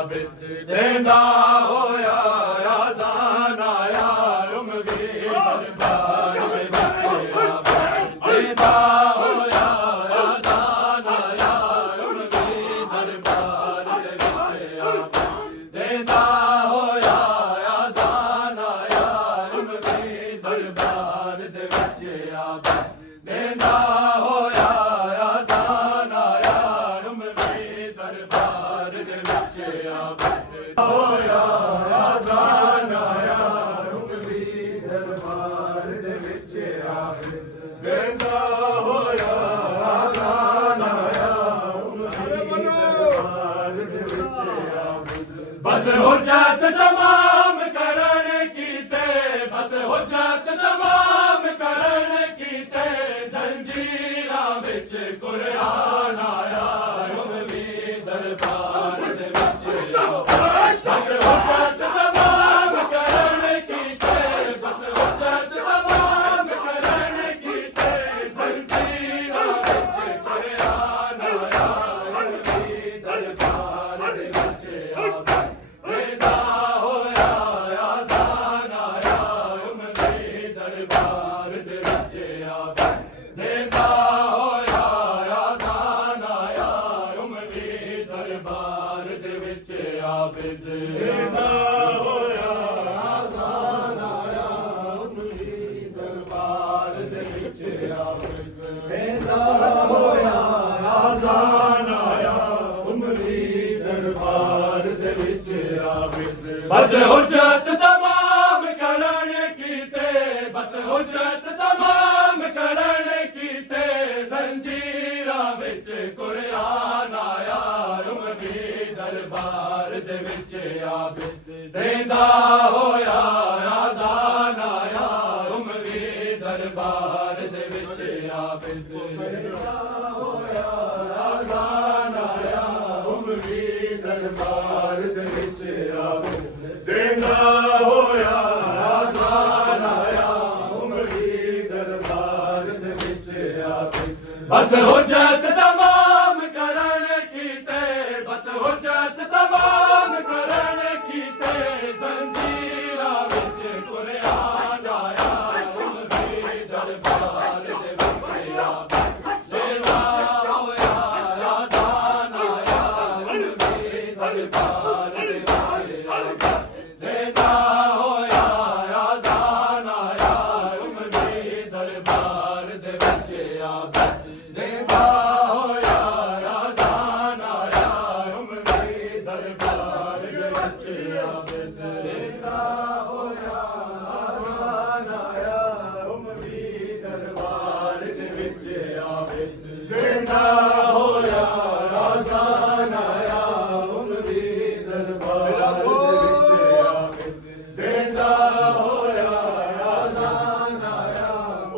आबिद देंदा होया आज़ान आया उमवी दरबार दे विच आबिद देंदा होया आज़ान आया उमवी दरबार दे विच आबिद देंदा होया आज़ान आया उमवी दरबार दे विच आबिद देंदा होया आज़ान आया उमवी दरबार दे विच आबिद होया आज़ान आया उमवी दरबार दे विच आबिद देंदा होया आज़ान आया उमवी दरबार दे विच आबिद बस हुज्जत तमाम करन कीते बस हुज्जत तमाम करन कीते जंजीरां विच कुरान आया उमवी दरबार दे विच बस हुज्जत तमाम करन कीते बस हुज्जत तमाम करन कीते जंजीरां विच कुरान आया उमवी दरबार दे विच आबिद देंदा होया आज़ान आया उमवी दरबार दे विच आबिद देंदा होया आज़ान आया उमवी दरबार दे विच आबिद देंदा होया आज़ान आया उमवी दरबार दे विच आबिद देंदा होया आज़ान आया उमवी दरबार दे विच आबिद बस हुज्जत तमाम करन कीते बस हुज्जत तमाम करन कीते जंजीरां विच कुरान आया उमवी दरबार दे विच आबिद देंदा होया आज़ान आया उमवी दरबार दे विच आबिद देंदा होया आज़ान आया उमवी दरबार दे विच आबिद देंदा होया आज़ान आया उमवी दरबार दे विच आबिद बस हुज्जत तमाम करन कीते बस हुज्जत तमाम करन कीते जंजीरां विच कुरान आया उमवी दरबार दे विच आबिद देंदा होया आज़ान आया उमवी दरबार दे विच आबिद देंदा होया आज़ान आया उमवी दरबार दे विच आबिद देंदा होया आज़ान आया उमवी दरबार दे विच आबिद देंदा होया आज़ान आया उमवी दरबार दे विच आबिद देंदा होया आज़ान आया उमवी दरबार दे विच आबिद देंदा होया आज़ान आया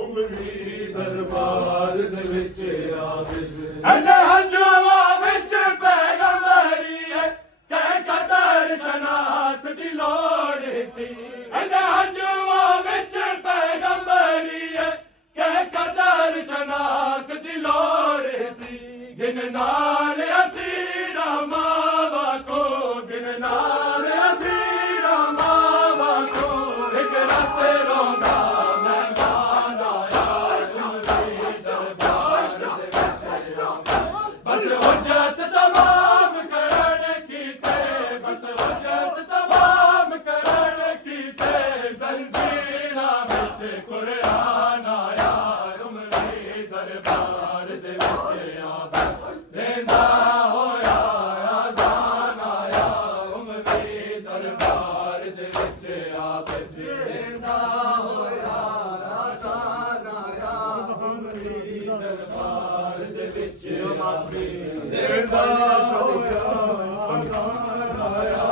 उमवी दरबार दे विच आबिद अदे हंजुआ विच पैगंबरी है कै कदर शनास दी लोड़ सी अदे हंजुआ विच पैगंबरी है कै कदर शनास दी लोड़ सी गिन नाल असीरा मावा को गिन नाल असीरा मावा को एक रात रोंदा मेहमान आया उमवी दरबार दे विच बस हुज्जत तमाम करन कीते बस हुज्जत तमाम करन कीते जंजीरां विच कुरान आया उमवी दरबार दे विच आबिद देंदा होया आज़ान आया उमवी दरबार दे विच आबिद देंदा होया आज़ान आया उमवी दरबार दे विच आबिद देंदा होया आज़ान आया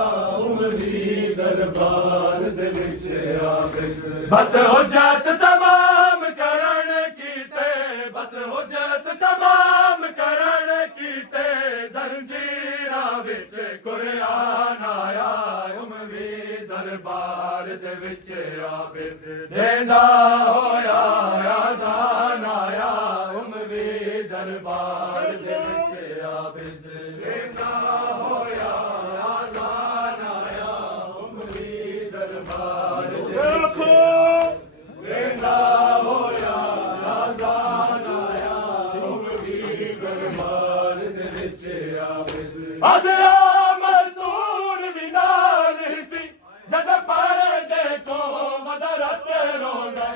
उमवी दरबार दे विच आबिद बस हुज्जत तमाम करन कीते बस हुज्जत तमाम करन कीते जंजीरां विच कुरान आया उमवी दरबार दे विच आबिद देंदा होया आज़ान आया उमवी दरबार दे विच आबिद देंदा होया आज़ान ਅੱਜ ਆ ਮਜ਼ਦੂਰ ਵੀ ਨਾਲ ਸੀ ਜਦ ਪਰਦੇ ਤੋਂ ਮਦਰਤ ਰੋਂਦਾ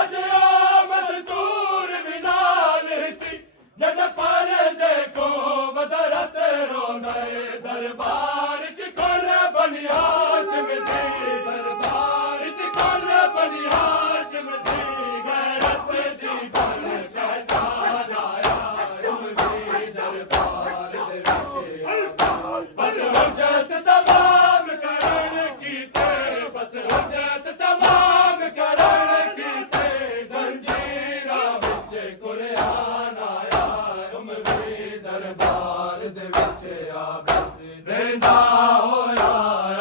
ਅੱਜ ਆ ਮਜ਼ਦੂਰ ਵੀ ਨਾਲ ਸੀ ਜਦ ਪਰਦੇ ਤੋਂ ਮਦਰਤ ਰੋਂਦਾ ਦਰਬਾਰ ਚ ਕੋਲ ਬਣੀ ਹਾਸ਼ਮ ਦੀ ਦਰਬਾਰ ਚ ਕੋਲ ਬਣੀ ਹਾਸ਼ਮ ਦੀ ਗੈਰਤ ਦੀ ਬਨ ਸਚਾਨ ਆਇਆ ਉਮਦੀ ਦਰਬਾਰ ਦੇ ਵਿੱਚ ਬਸ ਹੁਜਤ ਤਮਾਮ ਕਰਨ ਕੀਤੇ ਬਸ ਹੁਜਤ ਤਮਾਮ ਕਰਨ ਕੀਤੇ ਜ਼ੰਜੀਰਾਂ ਵਿੱਚ ਕੁਰਆਨ ਆਇਆ ਉਮਦੀ ਦਰਬਾਰ ਦੇ ਵਿੱਚ ਆਵੇ ਰਹਿੰਦਾ ਹੋਇਆ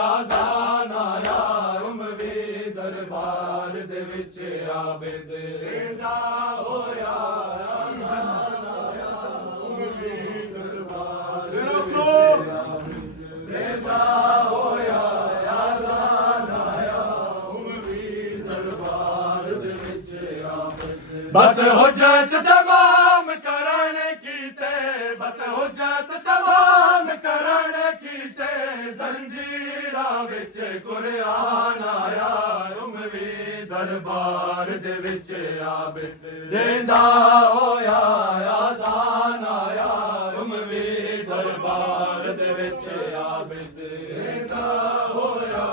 ਆਜ਼ਾਨ ਆਇਆ ਉਮਦੀ ਦਰਬਾਰ ਦੇ ਵਿੱਚ ਆਵੇ ਰਹਿੰਦਾ ਹੋਇਆ ਆਜ਼ਾਨ ਆਇਆ ਉਮਦੀ ਦਰਬਾਰ ਦੇ ਵਿੱਚ ਰਹਿੰਦਾ ਹੋਇਆ ਆਜ਼ਾਨ ਆਇਆ ਉਮਦੀ ਦਰਬਾਰ ਦੇ ਵਿੱਚ ਆਵੇ ਬਸ ਹੁਜਤ ਤਮਾਮ ਕਰਨ ਕੀਤੇ ਬਸ ਹੁਜਤ ਤਮਾਮ ਕਰਨ ਕੀਤੇ ਜ਼ੰਜੀਰਾਂ ਵਿੱਚ ਕੁਰਆਨ ਆਇਆ ਉਮਵੀ ਦਰਬਾਰ ਦੇ ਵਿੱਚ ਆਵੇ ਰਹਿੰਦਾ ਹੋਇਆ ਆਜ਼ਾਨ ਆਇਆ ਉਮਵੀ ਦਰਬਾਰ ਦੇ ਵਿੱਚ ਆਵੇ ਰਹਿੰਦਾ ਹੋਇਆ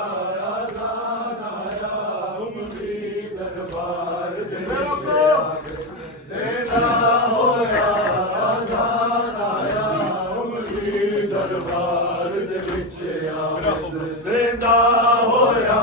ਆਜ਼ਾਨ ਆਇਆ ਉਮਵੀ ਦਰਬਾਰ ਦੇ ਵਿੱਚ ਆਵੇ ਰਹਿੰਦਾ ਹੋਇਆ ਆਜ਼ਾਨ ਆਇਆ ਉਮਵੀ ਦਰਬਾਰ ਦੇ ਵਿੱਚ ਆਵੇ ਰਹਿੰਦਾ ਹੋਇਆ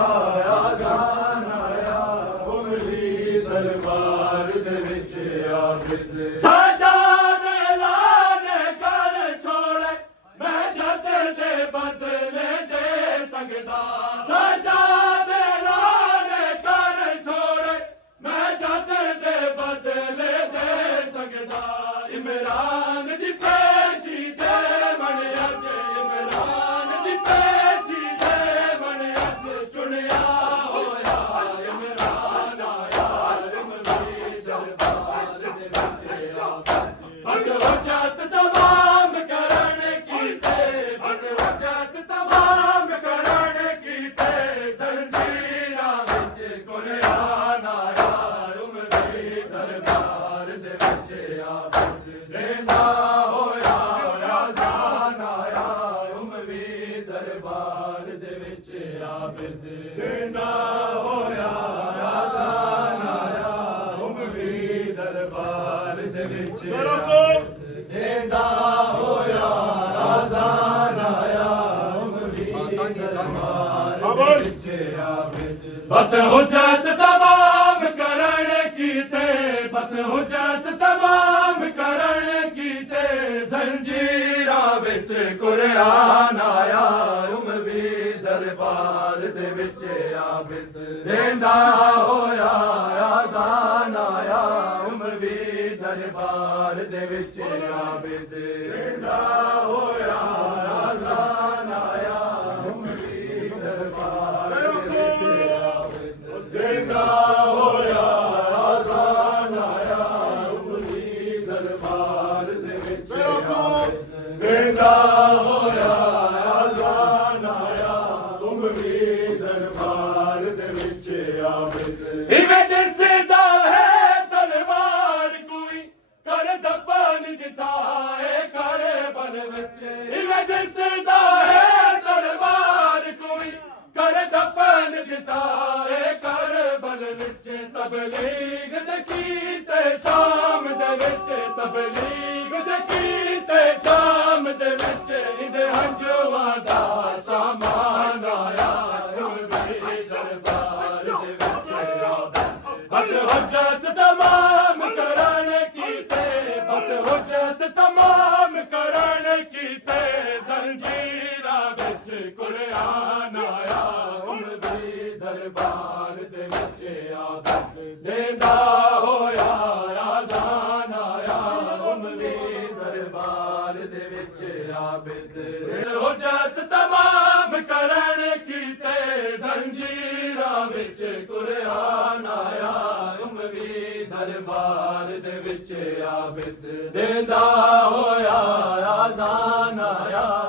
ਆਜ਼ਾਨ ਆਇਆ ਉਮਵੀ ਦਰਬਾਰ ਦੇ ਵਿੱਚ ਆਵੇ ਸਾਜਾਦ ਐਲਾਨ ਕਰ ਛੋੜੇ ਮੈਂ ਜਦ ਦੇ ਬਦਲੇ ਦੇ ਸੰਗਦਾ ਸਾਜਾਦ ਐਲਾਨ ਕਰ ਛੋੜੇ ਮੈਂ ਜਦ ਦੇ ਬਦਲੇ ਦੇ ਸੰਗਦਾ ਇਮਰਾਨ ਦੀ ਪੇਸ਼ੀ ਦੇ ਮਨ ਅੱਜ ਇਮਰਾਨ ਦੀ ਪੇਸ਼ੀ ਦੇ ਮਨ ਅੱਜ ਚੁਣਿਆ ਹੋਇਆ ਇਮਰਾਨ ਆਇਆ ਉਮਵੀ ਦਰਬਾਰ ਦੇ ਵਿੱਚ ਬਸ ਹੁਜਤ ਤਮਾਮ ਕਰਨ ਕੀਤੇ ਬਸ ਹੁਜਤ ਤਮਾਮ ਕਰਨ ਕੀਤੇ ਜ਼ੰਜੀਰਾਂ ਵਿੱਚ ਕੁਰਆਨ ਆਇਆ ਉਮਵੀ ਦਰਬਾਰ ਦੇ ਵਿੱਚ ਆਵੇ ਰਹਿੰਦਾ ਹੋਇਆ ਆਜ਼ਾਨ ਆਇਆ ਉਮਵੀ ਦਰਬਾਰ ਦੇ ਵਿੱਚ ਆਵੇ ਰਹਿੰਦਾ ਹੋਇਆ ਆਜ਼ਾਨ ਆਇਆ ਉਮਵੀ ਦਰਬਾਰ ਦੇ ਵਿੱਚ ਰਹਿੰਦਾ ਹੋਇਆ ਆਜ਼ਾਨ ਆਇਆ ਉਮਵੀ ਦਰਬਾਰ ਦੇ ਵਿੱਚ ਆਵੇ ਬਸ ਹੁਜਤ ਤਮਾਮ ਕਰਨ ਕੀਤੇ ਬਸ ਹੁਜਤ ਤਮਾਮ ਕਰਨ ਕੀਤੇ ਜ਼ੰਜੀਰਾਂ ਵਿੱਚ ਕੁਰਆਨ ਆਇਆ ਉਮਵੀ ਦਰਬਾਰ ਦੇ ਵਿੱਚ ਆਵੇ ਰਹਿੰਦਾ ਹੋਇਆ ਆਜ਼ਾਨ ਆਇਆ ਉਮਵੀ ਦਰਬਾਰ ਦੇ ਵਿੱਚ ਆਵੇ ਰਹਿੰਦਾ ਹੋਇਆ ਆਜ਼ਾਨ ਆਇਆ ਉਮਵੀ ਦਰਬਾਰ ਦੇ ਵਿੱਚ ਆਵੇ ਰਹਿੰਦਾ ਹੋਇਆ ਆਜ਼ਾਨ ਆਇਆ ਉਮਵੀ ਦਰਬਾਰ ਦੇ ਵਿੱਚ ਆਵੇ ਰਹਿੰਦਾ ਹੋਇਆ ਆਜ਼ਾਨ ਆਇਆ ਉਮਵੀ ਦਰਬਾਰ ਦੇ ਵਿੱਚ ਆਵੇ ਇਵੇਂ ਦਿਸਦਾ ਹੈ ਤਲਵਾਰ ਕੋਈ ਕਰ ਦਫਨ ਦਿੱਤਾ ਹੈ ਕਰ ਬਲ ਵਿੱਚ ਇਵੇਂ ਦਿਸਦਾ ਹੈ ਤਲਵਾਰ ਕੋਈ ਕਰ ਦਫਨ ਦਿੱਤਾ ਹੈ ਕਰ ਬਲ ਵਿੱਚ ਤਬਲੀਗ ਦੇ ਕੀਤੇ ਸ਼ਾਮ ਦੇ ਵਿੱਚ ਤਬਲੀਗ ਦੇ ਕੀਤੇ ਸ਼ਾਮ ਦੇ ਵਿੱਚ ਇਹਦੇ ਹੰਝੂਆਂ ਦਾ ਸਾਮਾਨ ਆਇਆ ਉਮਵੀ ਦਰਬਾਰ ਦੇ ਵਿੱਚ ਬਸ ਹੁਜਤ ਤਮਾਮ ਕਰਨ ਕੀਤੇ ਬਸ ਹੁਜਤ ਤਮਾਮ ਕਰਨ ਕੀਤੇ ਜ਼ੰਜੀਰਾਂ ਵਿੱਚ ਕੁਰਆਨ ਆਇਆ ਉਮਵੀ ਦਰਬਾਰ ਦੇ ਵਿੱਚ ਆਵੇ ਰਹਿੰਦਾ ਹੋਇਆ ਆਜ਼ਾਨ ਆਇਆ ਉਮਵੀ ਦਰਬਾਰ ਦੇ ਵਿੱਚ ਆਵੇ ਹੁਜਤ ਤਮਾਮ ਕਰਨ ਕੀਤੇ ਜ਼ੰਜੀਰਾਂ ਵਿੱਚ ਕੁਰਆਨ ਆਇਆ ਉਮਵੀ ਦਰਬਾਰ ਦੇ ਵਿੱਚ ਆਵੇ ਰਹਿੰਦਾ ਹੋਇਆ ਆਜ਼ਾਨ ਆਇਆ